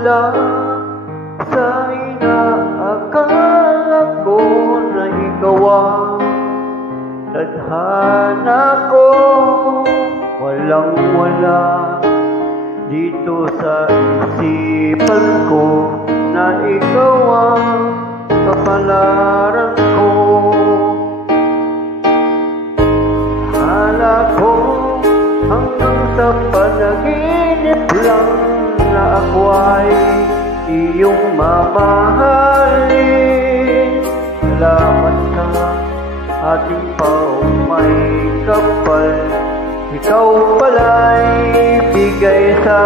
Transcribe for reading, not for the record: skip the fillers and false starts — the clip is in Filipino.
wala sa inaakala ko na ikaw ang tadhana ko. Walang wala dito sa isipan ko na ikaw ang kapalaran ko. Akala ko hanggang sa panaginip lang na ako ay iyong mamahalin. Salamat sa ating paumay kapal, ikaw pala'y bigay sa